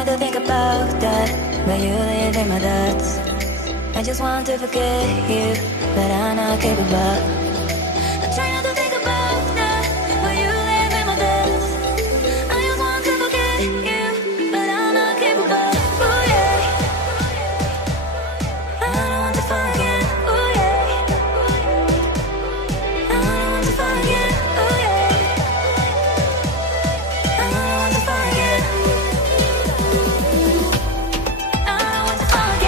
not to think about that, but you live in my thoughts. I just want to forget you, but I'm not capable. I try not to think about that, but you live in my thoughts. I just want to forget you, but I'm not capable. Ooh yeah, I don't want to forget. Ooh yeah, I don't want to forget. Ooh yeah, I don't want to forget. I don't want to forget.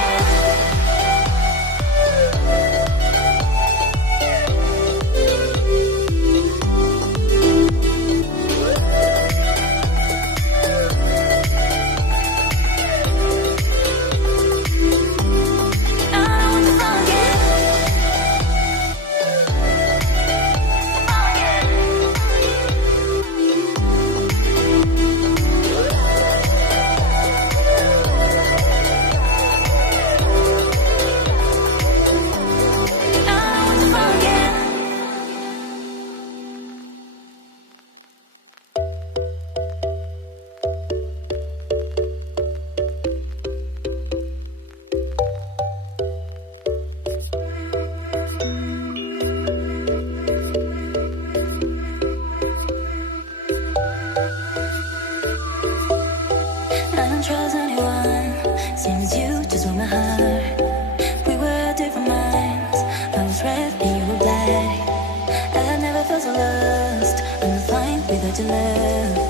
I don't trust anyone, seems you just broke my heart. We were different minds, I was red and you were black. I never felt so lost, I'm fine without your love.